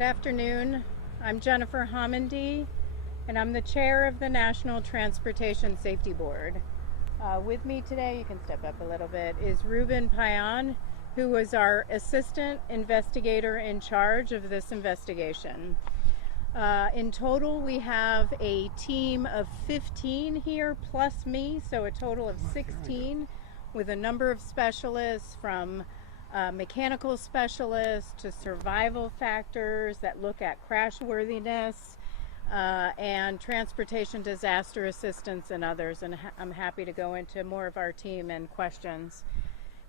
Good afternoon. I'm Jennifer Homendy, and I'm the chair of the National Transportation Safety Board. With me today, you can step up a little bit, is Ruben Payan, who was our assistant investigator in charge of this investigation. In total, we have a team of 15 here, plus me, so a total of 16, with a number of specialists from mechanical specialists to survival factors that look at crashworthiness and transportation disaster assistance and others. And I'm happy to go into more of our team and questions.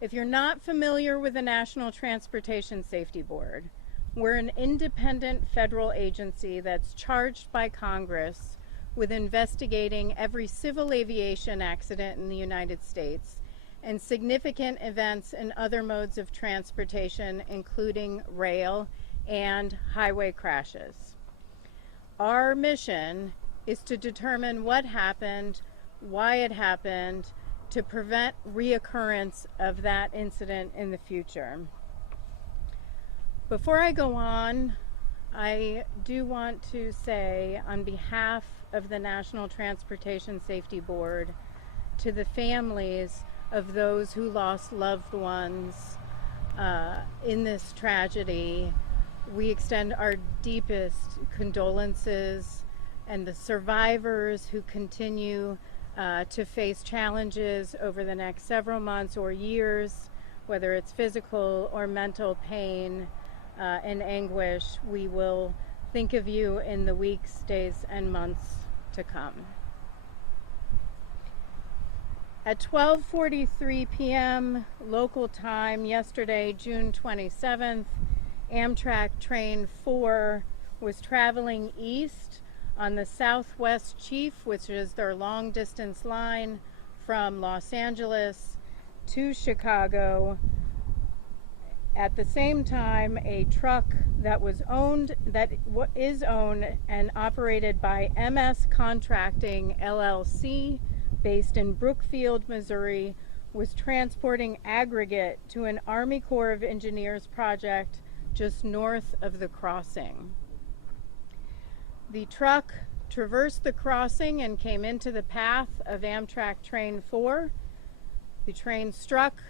If you're not familiar with the National Transportation Safety Board, we're an independent federal agency that's charged by Congress with investigating every civil aviation accident in the United States and significant events in other modes of transportation, including rail and highway crashes. Our mission is to determine what happened, why it happened, to prevent reoccurrence of that incident in the future. Before I go on, I do want to say on behalf of the National Transportation Safety Board to the families of those who lost loved ones in this tragedy, we extend our deepest condolences, and the survivors who continue to face challenges over the next several months or years, whether it's physical or mental pain and anguish, we will think of you in the weeks, days, and months to come. At 12:43 p.m. local time yesterday, June 27th, Amtrak train 4 was traveling east on the Southwest Chief, which is their long distance line from Los Angeles to Chicago. At the same time, a truck that is owned and operated by MS Contracting LLC, based in Brookfield, Missouri, was transporting aggregate to an Army Corps of Engineers project just north of the crossing. The truck traversed the crossing and came into the path of Amtrak Train 4. The train struck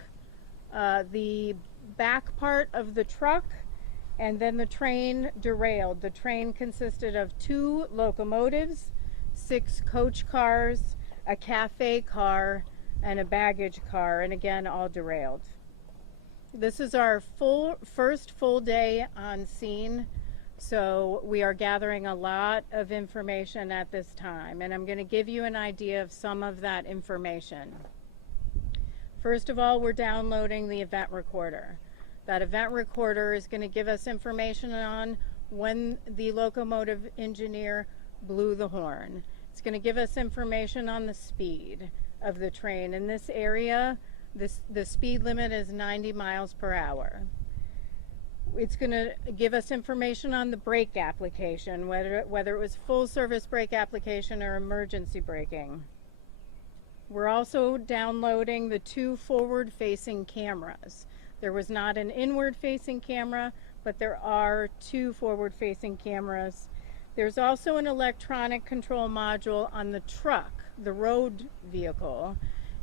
the back part of the truck, and then the train derailed. The train consisted of 2 locomotives, 6 coach cars, a cafe car, and a baggage car, and again, all derailed. This is our first full day on scene, so we are gathering a lot of information at this time, and I'm going to give you an idea of some of that information. First of all, we're downloading the event recorder. That event recorder is going to give us information on when the locomotive engineer blew the horn. It's going to give us information on the speed of the train. In this area, the speed limit is 90 miles per hour. It's going to give us information on the brake application, whether it was full service brake application or emergency braking. We're also downloading the 2 forward-facing cameras. There was not an inward-facing camera, but there are 2 forward-facing cameras. There's also an electronic control module on the truck, the road vehicle,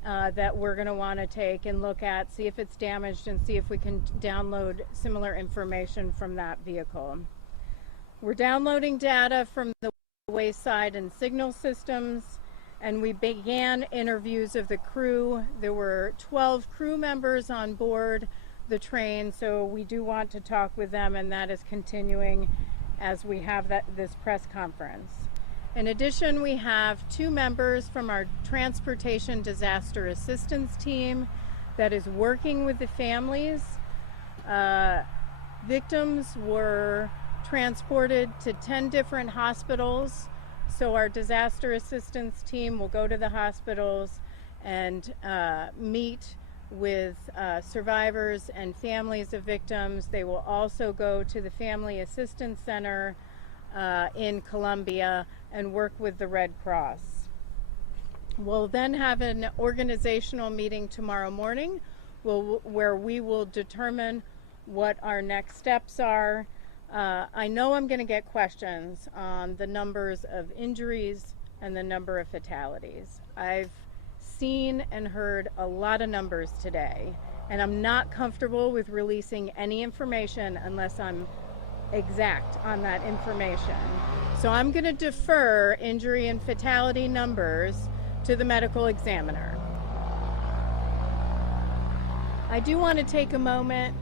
that we're going to want to take and look at, see if it's damaged, and see if we can download similar information from that vehicle. We're downloading data from the wayside and signal systems, and we began interviews of the crew. There were 12 crew members on board the train, so we do want to talk with them, and that is continuing as we have this press conference. In addition, we have 2 members from our Transportation Disaster Assistance Team that is working with the families. Victims were transported to 10 different hospitals, so our disaster assistance team will go to the hospitals and meet with survivors and families of victims. They will also go to the Family Assistance Center in Columbia and work with the Red Cross. We'll then have an organizational meeting tomorrow morning where we will determine what our next steps are. I know I'm going to get questions on the numbers of injuries and the number of fatalities. I've seen and heard a lot of numbers today, and I'm not comfortable with releasing any information unless I'm exact on that information. So I'm going to defer injury and fatality numbers to the medical examiner. I do want to take a moment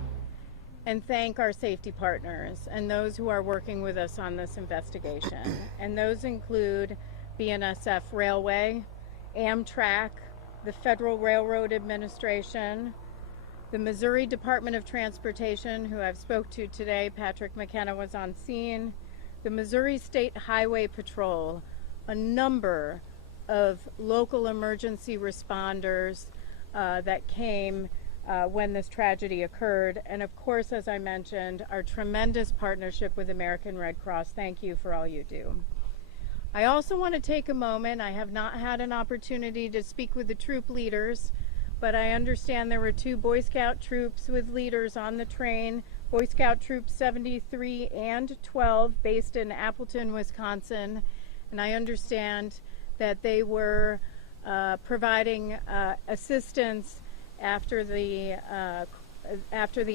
and thank our safety partners and those who are working with us on this investigation. And those include BNSF Railway, Amtrak, the Federal Railroad Administration, the Missouri Department of Transportation, who I've spoke to today. Patrick McKenna was on scene. The Missouri State Highway Patrol, a number of local emergency responders that came when this tragedy occurred. And of course, as I mentioned, our tremendous partnership with American Red Cross. Thank you for all you do. I also want to take a moment. I have not had an opportunity to speak with the troop leaders, but I understand there were 2 Boy Scout troops with leaders on the train, Boy Scout Troop 73 and 12, based in Appleton, Wisconsin. And I understand that they were providing assistance after the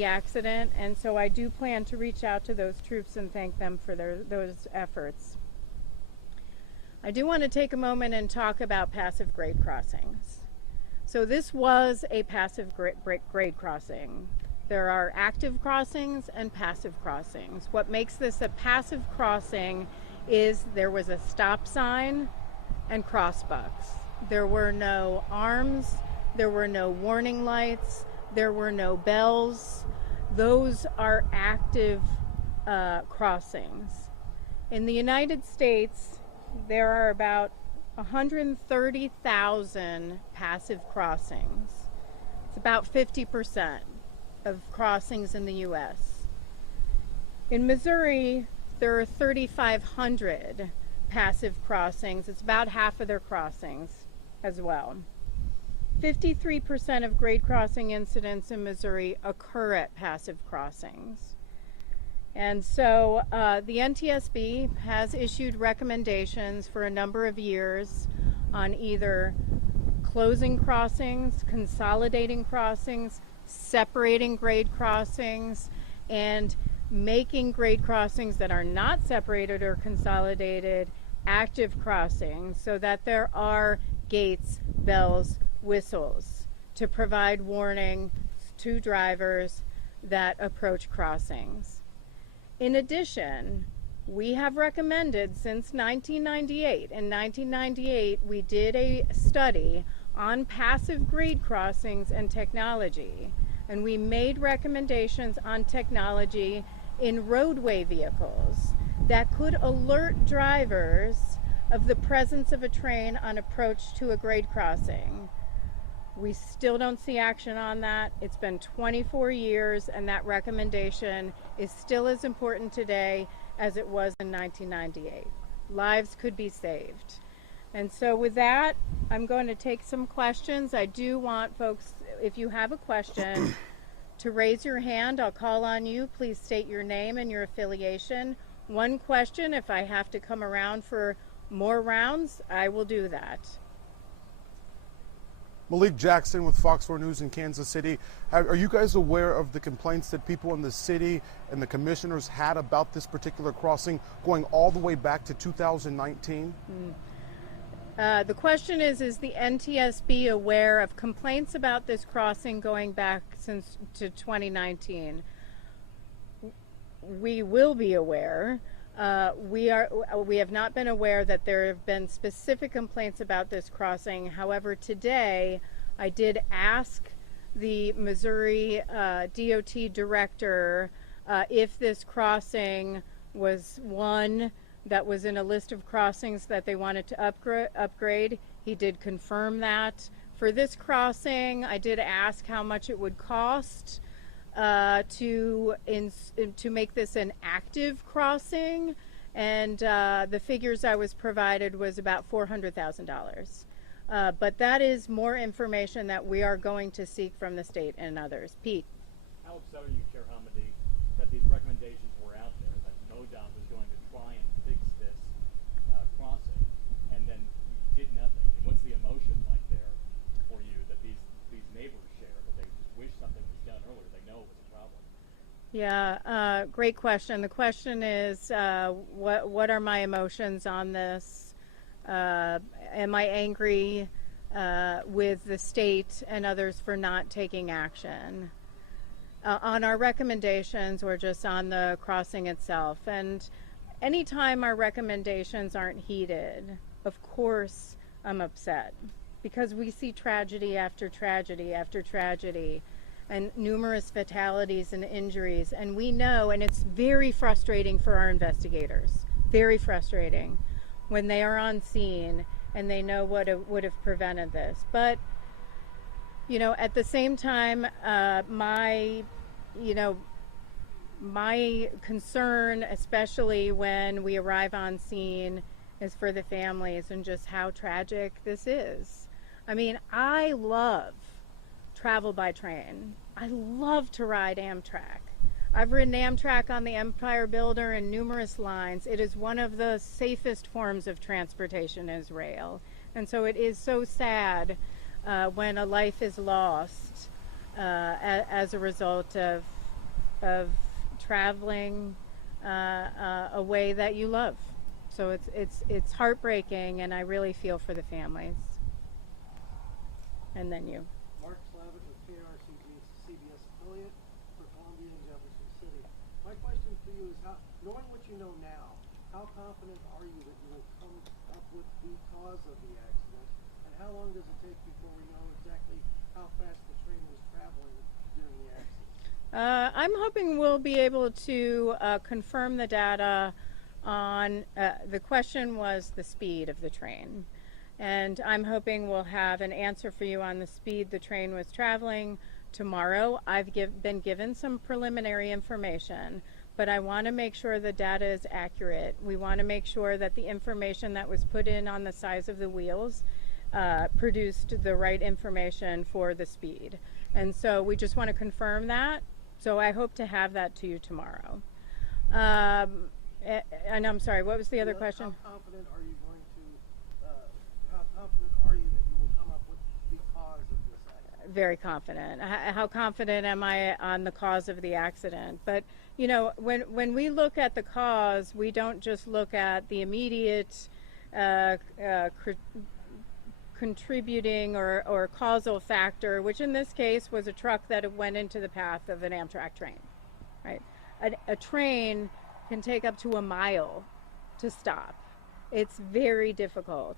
accident, and so I do plan to reach out to those troops and thank them for those efforts. I do want to take a moment and talk about passive grade crossings. So this was a passive grade crossing. There are active crossings and passive crossings. What makes this a passive crossing is there was a stop sign and crossbucks. There were no arms, there were no warning lights, there were no bells. Those are active crossings. In the United States, there are about 130,000 passive crossings. It's about 50% of crossings in the U.S. In Missouri, there are 3,500 passive crossings. It's about half of their crossings as well. 53% of grade crossing incidents in Missouri occur at passive crossings. And so the NTSB has issued recommendations for a number of years on either closing crossings, consolidating crossings, separating grade crossings, and making grade crossings that are not separated or consolidated active crossings, so that there are gates, bells, whistles to provide warning to drivers that approach crossings. In addition, we have recommended since 1998. In 1998, we did a study on passive grade crossings and technology, and we made recommendations on technology in roadway vehicles that could alert drivers of the presence of a train on approach to a grade crossing. We still don't see action on that. It's been 24 years, and that recommendation is still as important today as it was in 1998. Lives could be saved. And so with that, I'm going to take some questions. I do want folks, if you have a question, to raise your hand. I'll call on you. Please state your name and your affiliation. One question. If I have to come around for more rounds, I will do that. Malik Jackson with Fox 4 News in Kansas City. Are you guys aware of the complaints that people in the city and the commissioners had about this particular crossing going all the way back to 2019? The question is the NTSB aware of complaints about this crossing going back since to 2019? We will be aware. We have not been aware that there have been specific complaints about this crossing. However, today I did ask the Missouri DOT director if this crossing was one that was in a list of crossings that they wanted to upgrade. He did confirm that. For this crossing, I did ask how much it would cost to make this an active crossing, and the figures I was provided was about $400,000. But that is more information that we are going to seek from the state and others. Pete. How upset are you, Chair Hamady, that these recommendations were out there? ODOT was going to try and fix this crossing, and then you did nothing. And what's the emotion like there for you that these neighbors share, that they just wish something was done earlier? They know it was a problem. Yeah, great question. The question is, what are my emotions on this? Am I angry with the state and others for not taking action on our recommendations or just on the crossing itself? And anytime our recommendations aren't heeded, of course I'm upset, because we see tragedy after tragedy after tragedy and numerous fatalities and injuries, and we know, and it's very frustrating for our investigators, very frustrating when they are on scene and they know what would have prevented this. But at the same time, my concern, especially when we arrive on scene, is for the families and just how tragic this is. I mean, I love travel by train. I love to ride Amtrak. I've ridden Amtrak on the Empire Builder and numerous lines. It is one of the safest forms of transportation is rail. And so it is so sad when a life is lost as a result of traveling a way that you love. So it's heartbreaking, and I really feel for the families. And then you. Mark Slavitt with KRCG's CBS affiliate for Columbia and Jefferson City. My question for you is, knowing what you know now, how confident are you that you will come up with the cause of the accident? And how long does it take before we know exactly how fast the train was traveling during the accident? I'm hoping we'll be able to confirm the data on, the question was the speed of the train. And I'm hoping we'll have an answer for you on the speed the train was traveling tomorrow. I've been given some preliminary information, but I want to make sure the data is accurate. We want to make sure that the information that was put in on the size of the wheels produced the right information for the speed. And so we just want to confirm that. So I hope to have that to you tomorrow. And I'm sorry, what was the other question? How confident are you how confident are you that you will come up with the cause of this accident? Very confident. How confident am I on the cause of the accident? But when we look at the cause, we don't just look at the immediate contributing or causal factor, which in this case was a truck that went into the path of an Amtrak train. Right? A train can take up to a mile to stop. It's very difficult.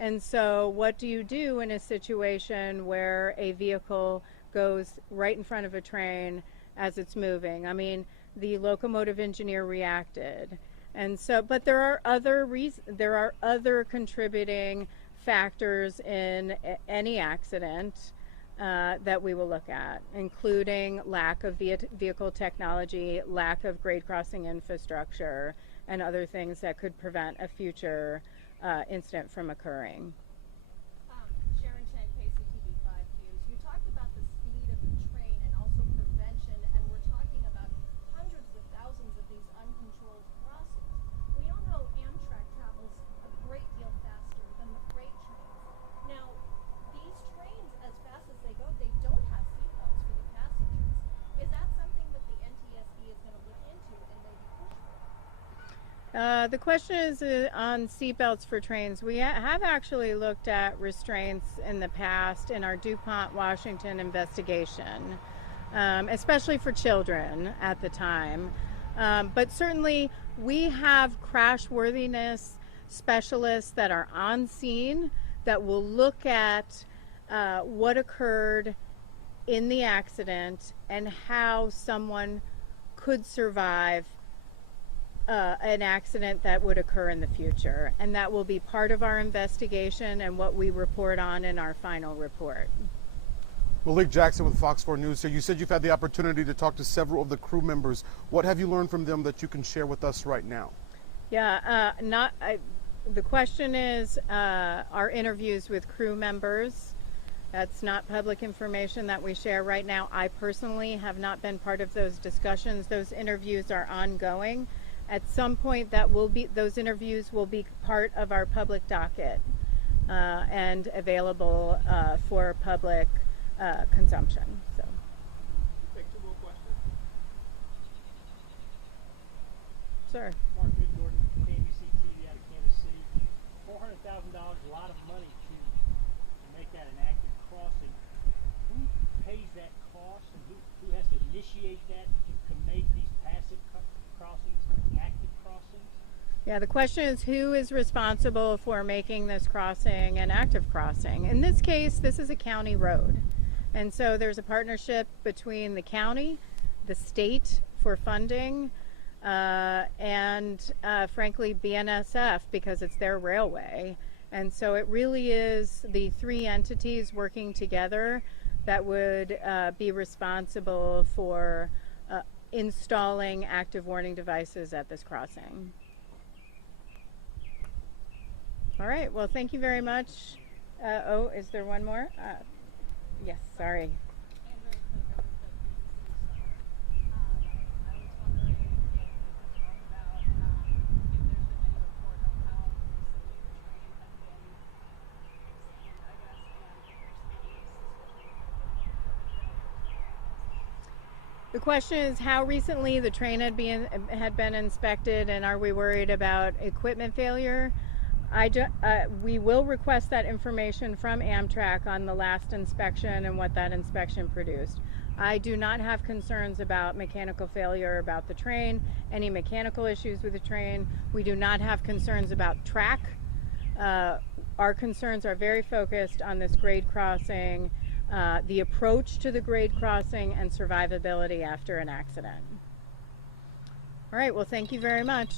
And so what do you do in a situation where a vehicle goes right in front of a train as it's moving? I mean, the locomotive engineer reacted. And so, but there are other contributing factors in any accident that we will look at, including lack of vehicle technology, lack of grade crossing infrastructure, and other things that could prevent a future incident from occurring. Sharon Chen, KCTV5 News. You talked about the speed of the train and also prevention, and we're talking about hundreds of thousands of these uncontrolled crossings. We all know Amtrak travels a great deal faster than the freight trains. Now, these trains, as fast as they go, they don't have seatbelts for the passengers. Is that something that the NTSB is going to look into and maybe push for? The question is on seatbelts for trains. We have actually looked at restraints in the past in our DuPont, Washington investigation, especially for children at the time. But certainly we have crash worthiness specialists that are on scene that will look at what occurred in the accident and how someone could survive an accident that would occur in the future. And that will be part of our investigation and what we report on in our final report. Malik Jackson with Fox 4 News here. You said you've had the opportunity to talk to several of the crew members. What have you learned from them that you can share with us right now? Yeah, the question is our interviews with crew members. That's not public information that we share right now. I personally have not been part of those discussions. Those interviews are ongoing. At some point, those interviews will be part of our public docket and available for public consumption. So. Take two more questions. Sir. Mark Jordan, KBC TV out of Kansas City. $400,000, a lot of money to make that an active crossing. Who pays that cost, and who has to initiate that to make these passive crossings active crossings? Yeah, the question is who is responsible for making this crossing an active crossing. In this case, this is a county road. And so there's a partnership between the county, the state for funding, and frankly BNSF because it's their railway. And so it really is the three entities working together that would be responsible for installing active warning devices at this crossing. All right, well, thank you very much. Oh, is there one more? Yes, sorry. The question is how recently the train had been inspected, and are we worried about equipment failure? We will request that information from Amtrak on the last inspection and what that inspection produced. I do not have concerns about mechanical failure about the train, any mechanical issues with the train. We do not have concerns about track. Our concerns are very focused on this grade crossing, the approach to the grade crossing, and survivability after an accident. All right, well, thank you very much.